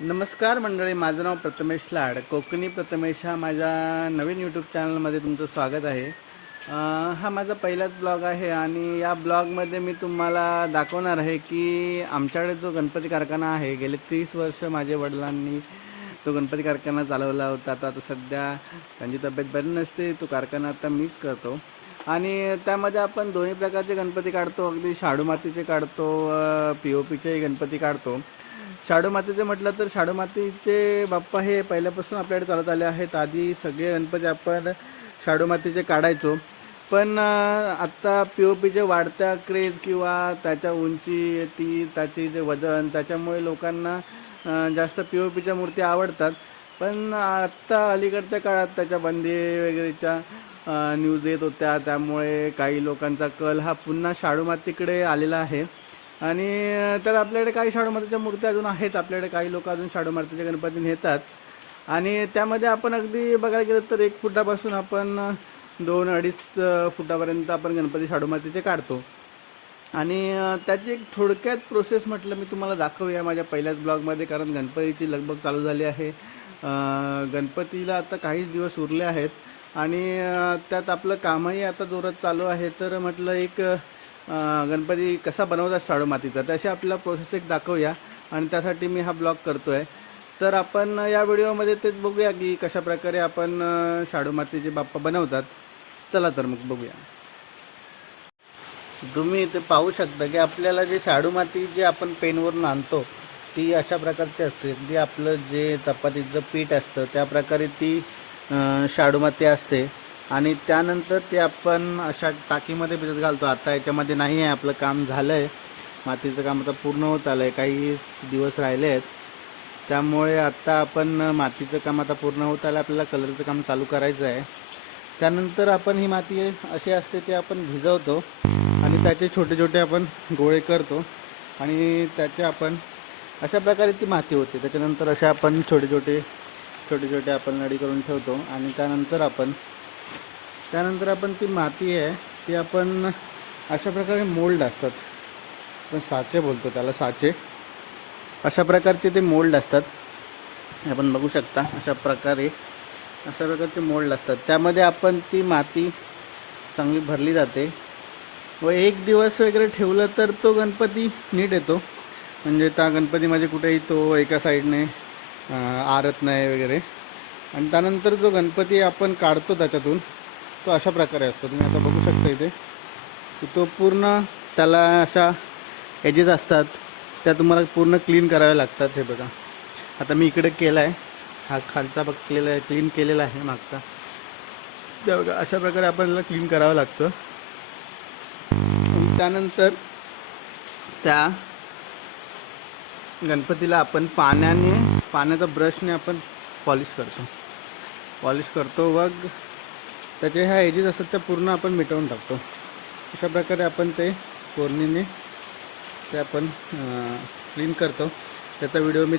नमस्कार मंडळी, माझं नाव प्रथमेश लाड. कोकणी प्रथमेश हा माझ्या नवीन यूट्यूब चॅनलमध्ये तुमचं स्वागत आहे. हा माझा पहिलाच ब्लॉग आहे आणि या ब्लॉगमध्ये मी तुम्हाला दाखवणार आहे की आमच्याकडे जो गणपती कारखाना आहे, गेले 30 वर्ष माझ्या वडिलांनी तो गणपती कारखाना चालवला होता. आता सध्या त्यांची तब्येत बरी नसते, तो कारखाना आता मीच करतो. आणि त्यामध्ये आपण दोन्ही प्रकारचे गणपती काढतो. अगदी शाडू मातीचे काढतो, POPचे गणपती काढतो. शाडू मातीचे म्हटलं तर शाडू मातीचे बाप्पा हे पहिल्यापासून आपल्याकडे चालत आले आहेत. आधी सगळे गणपती आपण शाडू मातीचे काढायचो, पण आत्ता POPचे वाढत्या क्रेज किंवा त्याच्या उंची, त्याची जे वजन, त्याच्यामुळे लोकांना जास्त POPच्या मूर्ती आवडतात. पण आत्ता अलीकडच्या काळात त्याच्या बंदी वगैरेच्या न्यूज येत होत्या, त्यामुळे काही लोकांचा कल हा पुन्हा शाडू मातीकडे आलेला आहे. आणि तर आपल्याकडे काही शाडू मातीच्या मूर्त्या अजून आहेत. आपल्याकडे काही लोक अजून शाडू मातीचे गणपती नेतात आणि त्यामध्ये आपण अगदी बघायला गेलं तर 1 फुटापासून आपण 2-2.5 फुटापर्यंत आपण गणपती शाडू मातीचे काढतो. आणि त्याची एक थोडक्यात प्रोसेस म्हटलं मी तुम्हाला दाखवूया माझ्या पहिल्याच ब्लॉगमध्ये, कारण गणपतीची लगबग चालू झाली आहे. गणपतीला आता काहीच दिवस उरले आहेत आणि त्यात आपलं कामही आता जोरात चालू आहे. तर म्हटलं एक गणपती कसा बनवतात शाडू मातीचा, तशी आपल्याला प्रोसेस एक दाखवूया आणि त्यासाठी मी हा ब्लॉग करतो आहे. तर आपण या व्हिडिओमध्ये तेच बघूया की कशाप्रकारे आपण शाडू मातीचे बाप्पा बनवतात. चला तर मग बघूया. तुम्ही इथे पाहू शकता की आपल्याला जे शाडू माती जे आपण पेनवरून आणतो ती अशा प्रकारची असते. ती आपलं जे चपातीचं पीठ असतं त्या प्रकारे ती शाडू माती असते आणि त्यानंतर ते आपण अशा टाकीमध्ये भिजत घालतो. आता याच्यामध्ये नाही आहे, आपलं काम झालं आहे. मातीचं काम आता पूर्ण होत आलं आहे, काही दिवस राहिले आहेत. त्यामुळे आत्ता आपण मातीचं काम आता पूर्ण होत आलं, आपल्याला कलरचं काम चालू करायचं आहे. त्यानंतर आपण ही माती अशी असते ते आपण भिजवतो आणि त्याचे छोटे छोटे आपण गोळे करतो आणि त्याचे आपण अशा प्रकारे ती माती होते. त्याच्यानंतर अशा आपण छोटे छोटे आपण नळी करून ठेवतो आणि त्यानंतर आपण ती माती आहे ती आपण अशा प्रकारे मोल्ड असतात, आपण साचे बोलतो त्याला, साचे. अशा प्रकारचे ते मोल्ड असतात, आपण बघू शकता. अशा प्रकारचे मोल्ड असतात, त्यामध्ये आपण ती माती चांगली भरली जाते व 1 दिवस वगैरे ठेवलं तर तो गणपती नीट येतो. म्हणजे त्या गणपतीमध्ये कुठेही तो एका साईडने आरत नाही वगैरे. आणि त्यानंतर जो गणपती आपण काढतो त्याच्यातून तो अशा प्रकारे असतो. तुम्ही आता बघू शकता इथे की तो पूर्ण, त्याला अशा एजेस असतात, त्या तुम्हाला पूर्ण क्लीन कराव्या लागतात. हे बघा, आता मी इकडे केला आहे, हा खालचा बघलेला आहे, क्लीन केलेला आहे मागचा. त्या बघा अशा प्रकारे आपल्याला क्लीन करावं लागतं. त्यानंतर त्या गणपतीला आपण पाण्याचा ब्रशने आपण पॉलिश करतो व त्याचे ह्या एजेस असतात त्या पूर्ण आपण मिटवून टाकतो. अशा प्रकारे आपण ते कोरणीने ते आपण क्लीन करतो. त्याचा व्हिडिओ मी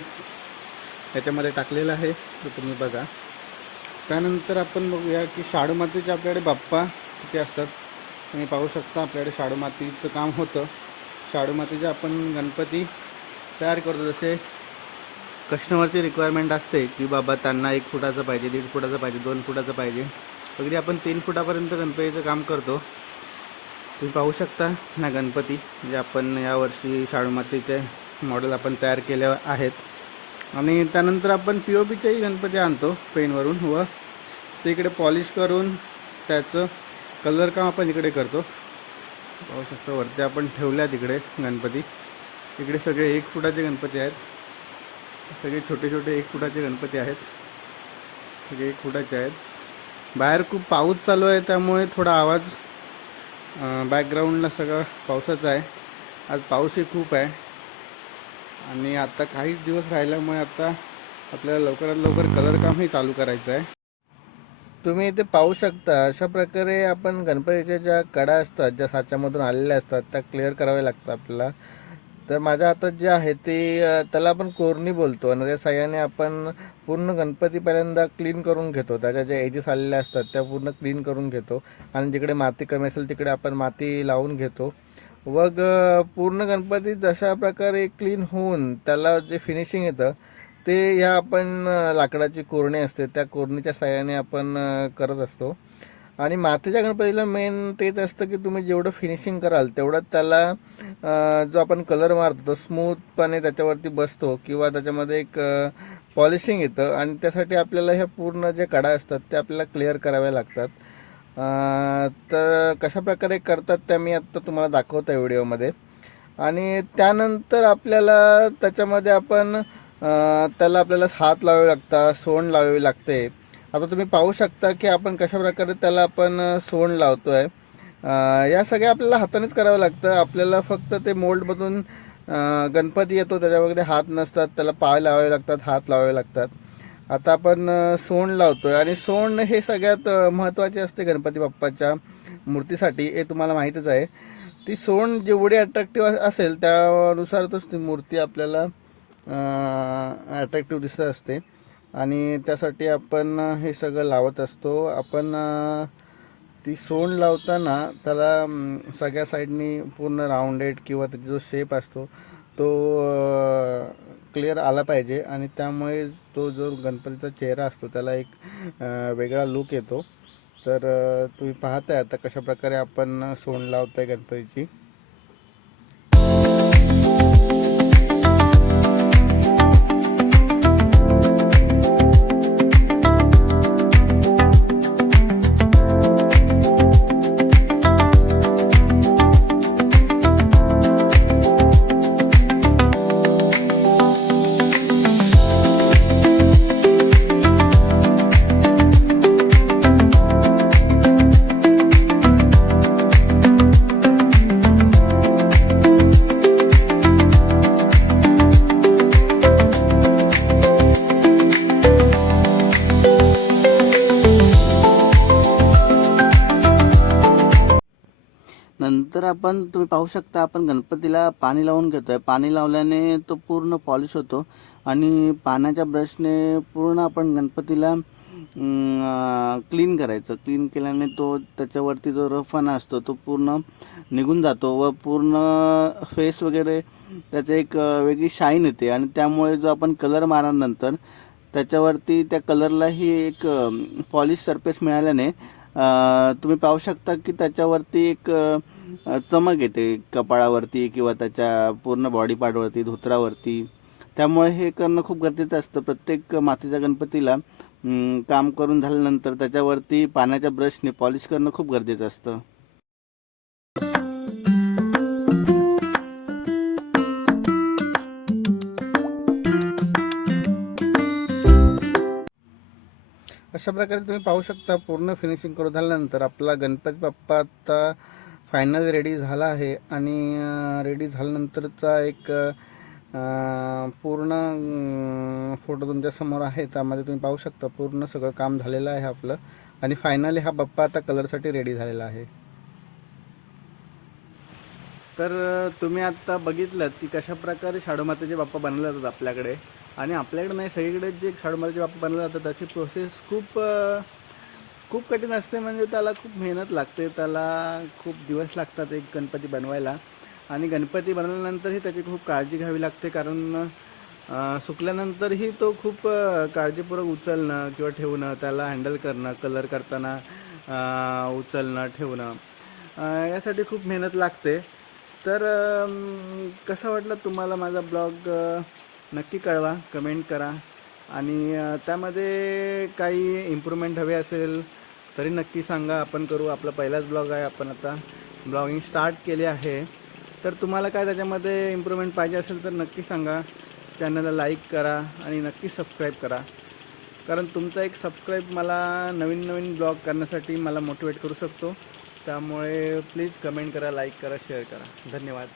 याच्यामध्ये टाकलेला आहे, तो तुम्ही बघा. त्यानंतर आपण बघूया की शाडू मातीचे आपल्याकडे बाप्पा किती असतात. तुम्ही पाहू शकता आपल्याकडे शाडू मातीचं काम होतं. शाडू मातीचे आपण गणपती तयार करतो. जसे कस्टमरची रिक्वायरमेंट असते की बाबा त्यांना 1 फुटाचं पाहिजे, 1.5 फुटाचं पाहिजे, 2 फुटाचं पाहिजे, अगदी आपण 3 फुटापर्यंत गणपतीचं काम करतो. तुम्ही पाहू शकता ना गणपती जे आपण यावर्षी शाडू मातीचे मॉडेल आपण तयार केले आहेत. आणि त्यानंतर आपण POPचेही गणपती आणतो पेनवरून व ते इकडे पॉलिश करून त्याचं कलर काम आपण इकडे करतो. पाहू शकता वरती आपण ठेवल्या तिकडे गणपती. इकडे सगळे 1 फुटाचे गणपती आहेत, सगळे छोटे छोटे 1 फुटाचे गणपती आहेत, सगळे 1 फुटाचे आहेत. बाहेर खूप पाऊस चालू आहे त्यामुळे थोडा आवाज बॅकग्राऊंडला सगळं पावसाचा आहे. आज पाऊसही खूप आहे आणि आता काहीच दिवस राहिल्यामुळे आता आपल्याला लवकरात लवकर कलर कामही चालू करायचं आहे. तुम्ही इथे पाहू शकता अशा प्रकारे आपण गणपतीच्या ज्या कडा असतात, ज्या साच्यामधून आलेल्या असतात, त्या क्लिअर कराव्या लागतात आपल्याला. तर माझ्या हातात जे आहे ते त्याला आपण कोरणी बोलतो आणि त्या साह्याने आपण पूर्ण गणपती पहिल्यांदा क्लीन करून घेतो. त्याच्या ज्या एजेस आलेल्या असतात त्या पूर्ण क्लीन करून घेतो आणि जिकडे माती कमी असेल तिकडे आपण माती लावून घेतो. पूर्ण गणपती जशा प्रकारे क्लीन होऊन त्याला जे फिनिशिंग येतं ते ह्या आपण लाकडाची कोरणी असते त्या कोरणीच्या साहाय्याने आपण करत असतो. आणि मातीच्या गणपतीला मेन तेच असतं की तुम्ही जेवढं फिनिशिंग कराल तेवढं त्याला जो आपण कलर मारतो तो स्मूथपणे त्याच्यावरती बसतो किंवा त्याच्यामध्ये एक पॉलिशिंग येतं. आणि त्यासाठी आपल्याला ह्या पूर्ण जे कडा असतात ते आपल्याला क्लिअर कराव्या लागतात. तर कशा प्रकारे करतात त्या मी आत्ता तुम्हाला दाखवतो आहे व्हिडिओमध्ये. आणि त्यानंतर आपल्याला त्याच्यामध्ये आपण त्याला आपल्याला हात लावावे लागतात, सोंड लावावी लागते. आता तुम्ही पाहू शकता की आपण कशा प्रकारे त्याला आपण सोंड लावतो आहे. या सगळ्या आपल्याला हातानेच करावं लागतं. आपल्याला फक्त ते मोल्डमधून गणपती येतो त्याच्यामध्ये हात नसतात, त्याला पाय लावावे लागतात, हात लावावे लागतात. आता आपण सोंड लावतो आहे आणि सोंड हे सगळ्यात महत्त्वाचे असते गणपती बाप्पाच्या मूर्तीसाठी, हे तुम्हाला माहीतच आहे. ती सोंड जेवढी अट्रॅक्टिव्ह असेल त्यानुसारच ती मूर्ती आपल्याला अट्रॅक्टिव्ह दिसत असते. आणि त्यासाठी आपण हे सगळं लावत असतो. आपण ती सोंड लावताना त्याला सगळ्या साईडनी पूर्ण राऊंडेड किंवा त्याचा जो शेप असतो तो क्लिअर आला पाहिजे. आणि त्यामुळे तो जो गणपतीचा चेहरा असतो त्याला एक वेगळा लुक येतो. तर तुम्ही पाहताय आता कशा प्रकारे आपण सोंड लावतोय गणपतीची. नंतर आपण तुम्ही पाहू शकता आपण गणपतीला पाणी लावून घेतोय. पाणी लावल्याने तो पूर्ण पॉलिश होतो आणि पाण्याच्या ब्रशने पूर्ण आपण गणपतीला क्लीन करायचं. क्लीन केल्याने तो त्याच्यावरती जो रफपणा असतो तो पूर्ण निघून जातो व पूर्ण फेस वगैरे त्याचं एक वेगळी शाईन येते. आणि त्यामुळे जो आपण कलर मारल्यानंतर त्याच्यावरती त्या कलरलाही एक पॉलिश सरफेस मिळाल्याने तुम्ही पाहू शकता की त्याच्यावरती एक चमक येते कपाळावरती किंवा त्याच्या पूर्ण बॉडी पार्टवरती, धोत्रावरती. त्यामुळे हे करणं खूप गरजेचं असतं. प्रत्येक मातीच्या गणपतीला काम करून झाल्यानंतर त्याच्यावरती पाण्याच्या ब्रशने पॉलिश करणं खूप गरजेचं असतं. अशा प्रकारे तुम्ही पाहू शकता पूर्ण फिनिशिंग करून झाल्यानंतर आपला गणपती बाप्पा आता फायनल रेडी झाला आहे. आणि रेडी झाल्यानंतरचा एक पूर्ण फोटो तुमच्यासमोर आहे. त्यामध्ये तुम्ही पाहू शकता पूर्ण सगळं काम झालेलं आहे आपलं. आणि फायनली हा बाप्पा आता कलरसाठी रेडी झालेला आहे. तर तुम्ही आत्ता बघितलं की कशा प्रकारे शाडू मातेचे बाप्पा बनवले जातात आपल्याकडे. आणि आपल्याकडे नाही, सगळीकडे जे शाडू मातेचे बाप्पा बनवले जातात त्याची प्रोसेस खूप कठीण असते. म्हणजे त्याला खूप मेहनत लागते, त्याला खूप दिवस लागतात एक गणपती बनवायला. आणि गणपती बनवल्यानंतरही त्याची खूप काळजी घ्यावी लागते, कारण सुकल्यानंतरही तो खूप काळजीपूर्वक उचलणं किंवा ठेवणं, त्याला हँडल करणं, कलर करताना उचलणं ठेवणं, यासाठी खूप मेहनत लागते. तर कसा वाटला तुम्हाला माझा ब्लॉग नक्की कळवा, कमेंट करा. आणि त्यामध्ये काही इम्प्रूव्हमेंट हवे असेल तरी नक्की सांगा, आपण करू. आपला पहिलाच ब्लॉग आहे, आपण आता ब्लॉगिंग स्टार्ट केले आहे. तर तुम्हाला काय त्याच्यामध्ये इम्प्रूव्हमेंट पाहिजे असेल तर नक्की सांगा. चॅनलला लाईक करा आणि नक्की सबस्क्राईब करा, कारण तुमचा एक सबस्क्राईब मला नवीन ब्लॉग करण्यासाठी मला मोटिवेट करू शकतो. त्यामुळे प्लीज कमेंट करा, लाईक करा, शेअर करा. धन्यवाद.